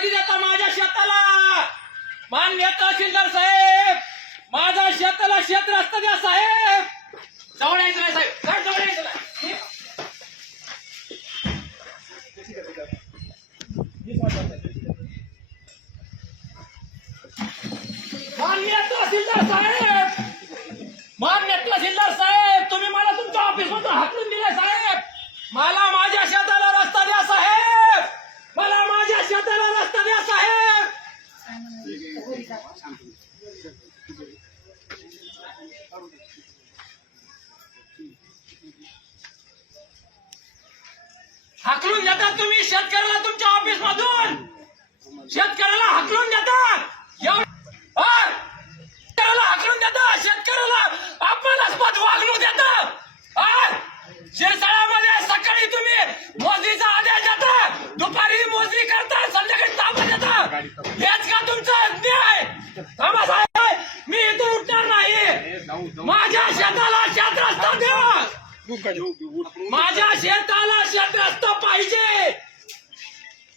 कधी देता माझ्या शेताला? मान्य तहसीलदार साहेब, माझ्या शेताला शेत रस्ता द्या साहेब. जवळ यायचं नाही साहेब, काय जवळ यायचं नाही. मान्य तहसीलदार साहेब, मान्य तहसीलदार साहेब, तुम्ही मला तुमच्या ऑफिस मधून हाकलून दिले साहेब. मला माझ्या शेताला रस्ता द्या साहेब, मला माझ्या शेताला रस्ता द्या साहेब. हाकलून देतात तुम्ही शेतकऱ्याला तुमच्या ऑफिस मधून, शेतकऱ्याला हाकलून देतात. शेतकऱ्याला हाकलून देतात, शेतकऱ्याला अपमानास्पद वागणूक देतात. शिरसाळ्यामध्ये सकाळी तुम्ही मोजणीचा आदेश देता, दुपारी मोजणी करता, संध्याकाळी ताबा देता. हेच का तुमचं न्याय? थांबा साहेब, मी इथून उठणार नाही. माझ्या शेताला शेत रस्ता द्या, माझ्या शेताला शेत रस्ता पाहिजे.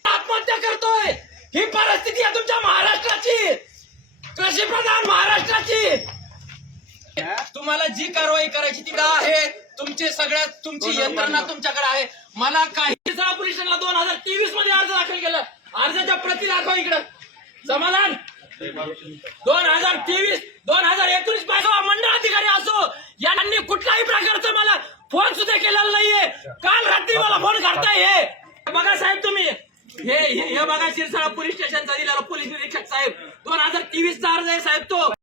आत्महत्या करतोय, ही परिस्थिती आहे तुमच्या महाराष्ट्राची, कृषी प्रधान महाराष्ट्राची. तुम्हाला जी कारवाई करायची ती आहे, तुमचे सगळ्यात तुमची यंत्रणा तुमच्याकडे आहे. मला काही पोलीस स्टेशनला 2023 मध्ये अर्ज दाखल केला, अर्जाच्या प्रती दाखवा इकडं. समाधान 2023 2019 पासून मंडळ अधिकारी असो, यांनी कुठल्याही प्रकारचं मला फोन सुद्धा केलेला नाहीये. काल रात्री मला फोन करताय. हे बघा साहेब, तुम्ही हे बघा शिरसाळा पोलीस स्टेशनचा दिलेला पोलीस निरीक्षक साहेब, 2023 चा अर्ज आहे साहेब तो.